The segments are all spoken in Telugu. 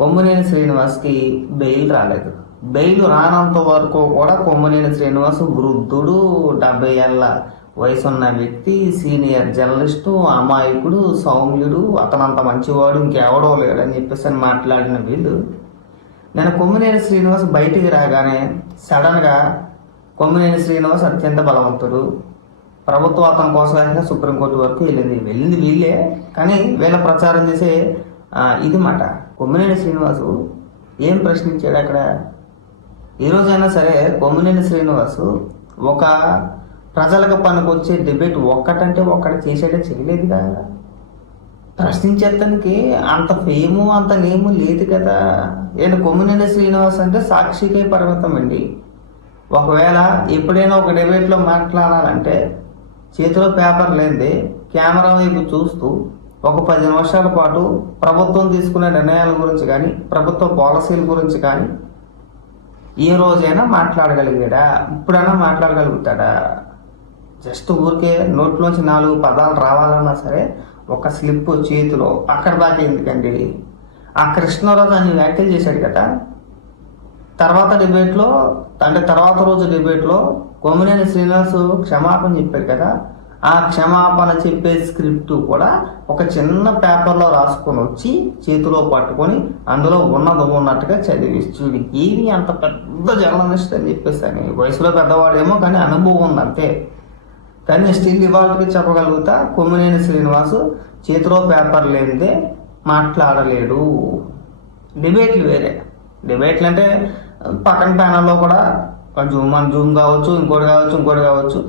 కొమ్మినేని శ్రీనివాస్కి బెయిల్ రాలేదు. బెయిల్ రానంత వరకు కూడా కొమ్మినేని శ్రీనివాస్ వృద్ధుడు, 70 ఏళ్ళ వయసున్న వ్యక్తి, సీనియర్ జర్నలిస్టు, అమాయకుడు, సౌమ్యుడు, అతనంత మంచివాడు ఇంకెవడో లేడని చెప్పేసి అని మాట్లాడిన వీళ్ళు నేను కొమ్మినేని శ్రీనివాస్ బయటికి రాగానే సడన్గా కొమ్మినేని శ్రీనివాస్ అత్యంత బలవంతుడు, ప్రభుత్వం అతని కోసం సుప్రీంకోర్టు వరకు వెళ్ళింది వీళ్ళే. కానీ వీళ్ళ ప్రచారం చేసే ఇది మాట. కొమ్మినేని శ్రీనివాసు ఏం ప్రశ్నించాడు అక్కడ? ఈరోజైనా సరే కొమ్మినేని శ్రీనివాసు ఒక ప్రజలకు పనికొచ్చే డిబేట్ ఒక్కటంటే ఒక్కటి చేయలేదుగా. ప్రశ్నించేతనికి అంత ఫేము అంత నేము లేదు కదా. నేను కొమ్మినేని శ్రీనివాస్ అంటే సాక్షికే పరిమితం అండి. ఒకవేళ ఎప్పుడైనా ఒక డిబేట్లో మాట్లాడాలంటే చేతిలో పేపర్ లేనిదే కెమెరా వైపు చూస్తూ ఒక 10 నిమిషాల పాటు ప్రభుత్వం తీసుకునే నిర్ణయాల గురించి కానీ ప్రభుత్వ పాలసీల గురించి కానీ ఏ రోజైనా మాట్లాడగలిగాడా? ఇప్పుడైనా మాట్లాడగలుగుతాడా? జస్ట్ ఊరికే నోట్లోంచి 4 పదాలు రావాలన్నా సరే ఒక స్లిప్ చేతిలో అక్కడ దాకా ఎందుకండి? ఆ కృష్ణరాజు అని వ్యాఖ్యలు చేశాడు కదా. తర్వాత రోజు డిబేట్లో కొమ్మినేని శ్రీనివాస్ క్షమాపణ చెప్పాడు కదా. ఆ క్షమాపణ చెప్పే స్క్రిప్ట్ కూడా ఒక చిన్న పేపర్లో రాసుకొని వచ్చి చేతిలో పట్టుకొని అందులో ఉన్నట్టుగా చదివిస్తుడు. ఏమి అంత పెద్ద జర్నలిస్ట్ అని చెప్పేసి అని వయసులో పెద్దవాడేమో కానీ అనుభవం ఉంది అంతే. కానీ స్టిల్ ఇవాళకి చెప్పగలుగుతా కొమ్మినేని శ్రీనివాస్ చేతిలో పేపర్ లేనిదే మాట్లాడలేడు. డిబేట్లు వేరే. డిబేట్లు అంటే పక్కన ప్యానల్లో కూడా జూమ్ కావచ్చు, ఇంకోటి కావచ్చు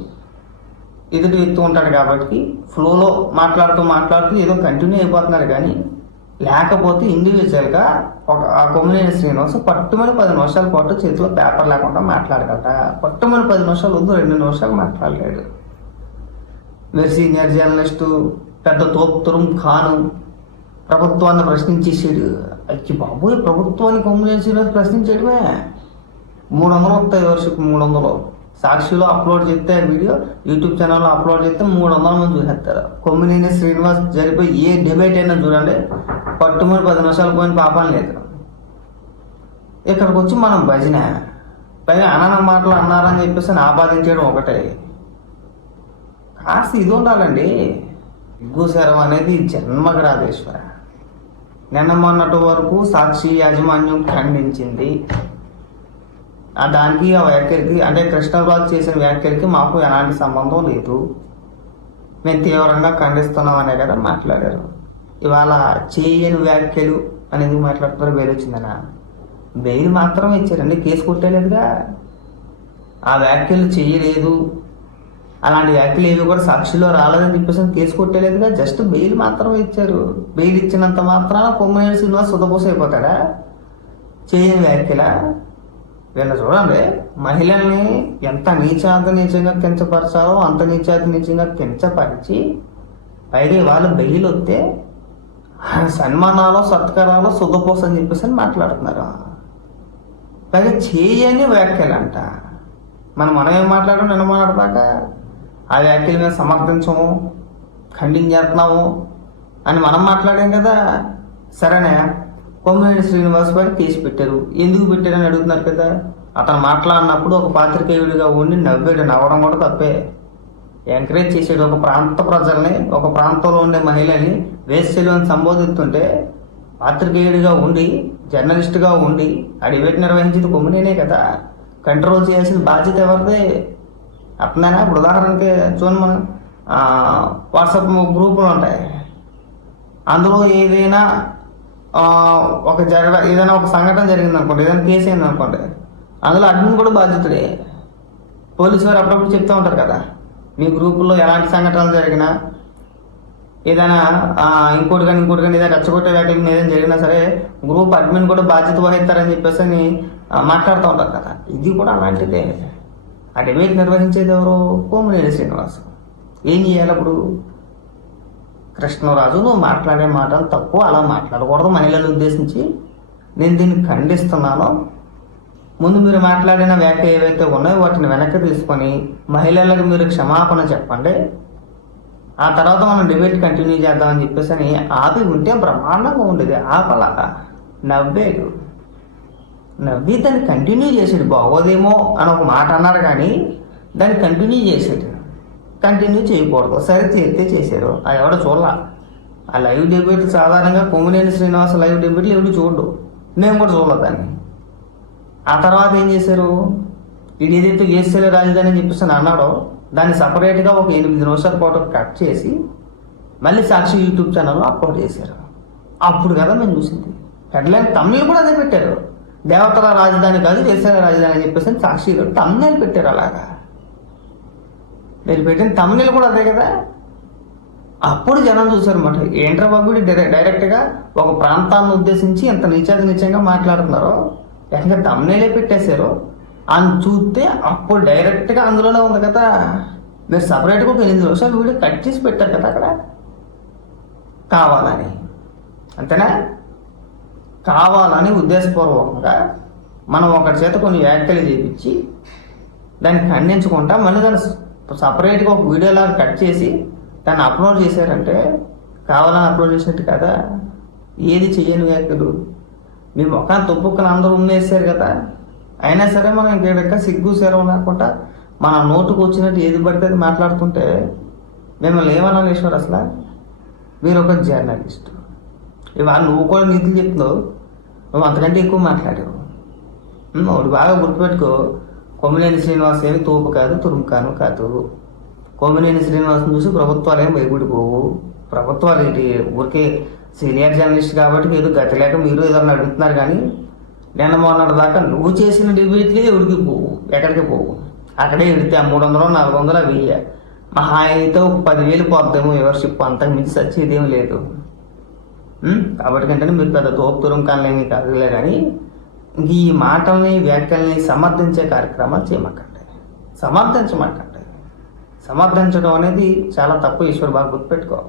ఎదుటి వ్యక్తి ఉంటాడు కాబట్టి ఫ్లోలో మాట్లాడుతూ ఏదో కంటిన్యూ అయిపోతున్నారు. కానీ లేకపోతే ఇండివిజువల్గా ఆ కొమ్మినేని శ్రీనివాస్ పట్టుమని 10 నిమిషాల పాటు చేతిలో పేపర్ లేకుండా మాట్లాడగలట. పట్టుమని 10 నిమిషాలు వద్దు, 2 నిమిషాలు మాట్లాడలేడు. మీరు సీనియర్ జర్నలిస్టు పెద్ద తోపుతురుం ఖాను ప్రభుత్వాన్ని ప్రశ్నించేసాడు. అచ్చి బాబోయ్, ప్రభుత్వాన్ని కొమ్మినేని శ్రీనివాస్ ప్రశ్నించడమే 300 వస్తాయి వర్షకు 300. సాక్షిలో అప్లోడ్ చేస్తే వీడియో యూట్యూబ్ ఛానల్లో అప్లోడ్ చేస్తే 300 మంది చూసేస్తారు. కొమ్మినేని శ్రీనివాస్ జరిపే ఏ డిబేట్ అయినా చూడండి పట్టుమని 10 నిమిషాలు పోయిన పాపం లేదు. ఇక్కడికి వచ్చి మనం భజన పైగా అనన మాటలు అన్నారని చెప్పేసి ఆపాదించడం ఒకటే. కాస్త ఇది ఉండాలండి. సిగ్గుశరం అనేది జన్మకు రాదేశ్వర. నిన్న మొన్నటి వరకు సాక్షి యాజమాన్యం ఖండించింది. దానికి ఆ వ్యాఖ్యలకి అంటే కృష్ణరాజు చేసిన వ్యాఖ్యలకి మాకు ఎలాంటి సంబంధం లేదు, మేము తీవ్రంగా ఖండిస్తున్నామనే కదా మాట్లాడారు. ఇవాళ చేయని వ్యాఖ్యలు అనేది మాట్లాడుతున్నారు. బెయిల్ వచ్చిందనా? బెయిల్ మాత్రమే ఇచ్చారండి, కేసు కొట్టేలేదుగా. ఆ వ్యాఖ్యలు చేయలేదు, అలాంటి వ్యాఖ్యలు ఏవి కూడా సాక్షిలో రాలేదని చెప్పేసి కేసు కొట్టేలేదుగా. జస్ట్ బెయిల్ మాత్రమే ఇచ్చారు. బెయిల్ ఇచ్చినంత మాత్రాన కొమ్మినేని శ్రీనివాస్ సుధపోస అయిపోతాడా? చేయని వ్యాఖ్యల వీళ్ళ చూడండి, మహిళల్ని ఎంత నీచంగా కించపరచాలో అంత నీచంగా కించపరిచి పైగా వాళ్ళు బెయిల్ వస్తే సన్మానాలు సత్కారాలు సుధపోస అని చెప్పేసి అని మాట్లాడుతున్నారు. పైగా చేయని వ్యాఖ్యలంట. మనం ఏం మాట్లాడడం నిన్న మాట్లాడదాకా ఆ వ్యాఖ్యలు మేము సమర్థించము, ఖండించేస్తున్నాము అని మనం మాట్లాడాం కదా. సరేనే, కొమ్మినేని శ్రీనివాస్ పైన కేసు పెట్టారు. ఎందుకు పెట్టారని అడుగుతున్నారు కదా. అతను మాట్లాడినప్పుడు ఒక పాత్రికేయుడిగా ఉండి నవ్వడం కూడా తప్పే. ఎంకరేజ్ చేసాడు. ఒక ప్రాంత ప్రజల్ని, ఒక ప్రాంతంలో ఉండే మహిళల్ని వేశ్యలు అని సంబోధిస్తుంటే పాత్రికేయుడిగా ఉండి జర్నలిస్ట్గా ఉండి ఆ డిబేట్ నిర్వహించేది కొమ్మినేనే కదా. కంట్రోల్ చేయాల్సిన బాధ్యత ఎవరిదే? అట్లనేనా? ఇప్పుడు ఉదాహరణకి చూడండి, మనం వాట్సాప్ గ్రూపులు ఉంటాయి. అందులో ఏదైనా ఏదైనా ఒక సంఘటన జరిగింది అనుకోండి, ఏదైనా కేసు అయింది అనుకోండి, అందులో అడ్మిన్ కూడా బాధ్యతుడే. పోలీసు వారు అప్పుడప్పుడు చెప్తూ ఉంటారు కదా, మీ గ్రూపుల్లో ఎలాంటి సంఘటనలు జరిగినా ఏదైనా ఇంకోటి కానీ ఏదైనా రెచ్చగొట్టే వ్యాఖ్యలు ఏదైనా జరిగినా సరే గ్రూప్ అడ్మిన్ కూడా బాధ్యత వహిస్తారని చెప్పేసి అని మాట్లాడుతూ ఉంటారు కదా. ఇది కూడా అలాంటిదే. ఆ డిబేట్ నిర్వహించేది ఎవరు? కొమ్మినేని శ్రీనివాస్. ఏం చేయాలి అప్పుడు? కృష్ణరాజు, నువ్వు మాట్లాడే మాటలు తప్పు, అలా మాట్లాడకూడదు. మహిళలను ఉద్దేశించి నేను దీన్ని ఖండిస్తున్నాను. ముందు మీరు మాట్లాడిన వ్యాఖ్య ఏవైతే ఉన్నాయో వాటిని వెనక్కి తీసుకొని మహిళలకు మీరు క్షమాపణ చెప్పండి. ఆ తర్వాత మనం డిబేట్ కంటిన్యూ చేద్దామని చెప్పేసి అని ఆపి ఉంటే బ్రహ్మాండంగా ఉండేది. ఆపలాగా నవ్వాడు. నవ్వి దాన్ని కంటిన్యూ చేసాడు. బాగోదేమో అని ఒక మాట అన్నారు కానీ దాన్ని కంటిన్యూ చేసాడు. కంటిన్యూ చేయకూడదు, సరే చేస్తే చేశారు. అది ఎవడో చూడాల. ఆ లైవ్ డిబేట్ సాధారణంగా కొమ్మినేని శ్రీనివాస లైవ్ డిబేట్లు ఎవడు చూడు, నేను కూడా చూడలేదు దాన్ని. ఆ తర్వాత ఏం చేశారు, ఇది ఏదైతే వేస్తలే రాజధాని అని చెప్పేసి అన్నాడో దాన్ని సపరేట్గా ఒక 8 నిమిషాల పాటు కట్ చేసి మళ్ళీ సాక్షి యూట్యూబ్ ఛానల్లో అప్లోడ్ చేశారు. అప్పుడు కదా మేము చూసింది. హెడ్లైన్ తమిళ్ కూడా అదే పెట్టారు, దేవతల రాజధాని కాదు వేస్తల రాజధాని అని చెప్పేసి సాక్షి తమిళ పెట్టారు. అలాగా మీరు పెట్టిన తమిళ కూడా అదే కదా. అప్పుడు జనం చూశారు అన్నమాట, ఏంట్రా బాబు డైరెక్ట్గా ఒక ప్రాంతాన్ని ఉద్దేశించి ఎంత నీచంగా మాట్లాడుతున్నారో ఏకంగా తమిళే పెట్టేశారు అని చూస్తే అప్పుడు డైరెక్ట్గా అందులోనే ఉంది కదా. మీరు సపరేట్గా ఒక 8 నిమిషాలు వీడియో కట్ చేసి పెట్టారు కదా అక్కడ, కావాలని. అంతేనా? కావాలని ఉద్దేశపూర్వకంగా మనం ఒకటి చేత కొన్ని వ్యాఖ్యలు చేయించి దాన్ని ఖండించుకుంటా మళ్ళీ దాన్ని సపరేట్గా ఒక వీడియోలాగా కట్ చేసి దాన్ని అప్లోడ్ చేశారంటే కావాలని అప్లోడ్ చేసినట్టు కదా. ఏది చెయ్యని వ్యాఖ్యలు మీ ముఖాన్ని తొప్పుకొని అందరూ ఉండేసారు కదా. అయినా సరే మనం ఇంకెక్క సిగ్గు సెరవు లేకుండా మన నోటుకు వచ్చినట్టు ఏది పడితే అది మాట్లాడుతుంటే మిమ్మల్ని ఏమన్నా ఈశ్వర్ అసలు మీరు ఒక జర్నలిస్ట్. ఇవాళ నువ్వు కూడా నీతులు చెప్తున్నావు, నువ్వు అంతకంటే ఎక్కువ మాట్లాడావు. ఒకటి బాగా గుర్తుపెట్టుకో, కొమ్మినేని శ్రీనివాస్ ఏమి తోపు కాదు, తురుముకాను కాదు. కొమ్మినేని శ్రీనివాసం చూసి ప్రభుత్వాలు ఏం భయపడిపోవు. ప్రభుత్వాలు ఏంటి, ఊరికే సీనియర్ జర్నలిస్ట్ కాబట్టి ఏదో గతి లేక మీరు ఏదన్నా అడుగుతున్నారు కానీ నిన్న మొన్నటి దాకా నువ్వు చేసిన డిబేట్లే ఎవరికి పోవు, ఎక్కడికి పోవు. అక్కడే వెళితే 300 400 1000 మహా అయితే 10,000 పోద్దేమో ఎవరిషిప్, అంతకు మించి సచ్చేదేమీ లేదు. కాబట్టి కంటే మీరు పెద్ద తోపు తురుంకాలేమీ కాదులే కానీ ఇంక ఈ మాటల్ని వ్యాఖ్యల్ని సమర్థించే కార్యక్రమాలు చేయమాకండి, సమర్థించమాకండి. సమర్థించడం అనేది చాలా తప్పు. ఈశ్వర్ బాగా గుర్తుపెట్టుకో.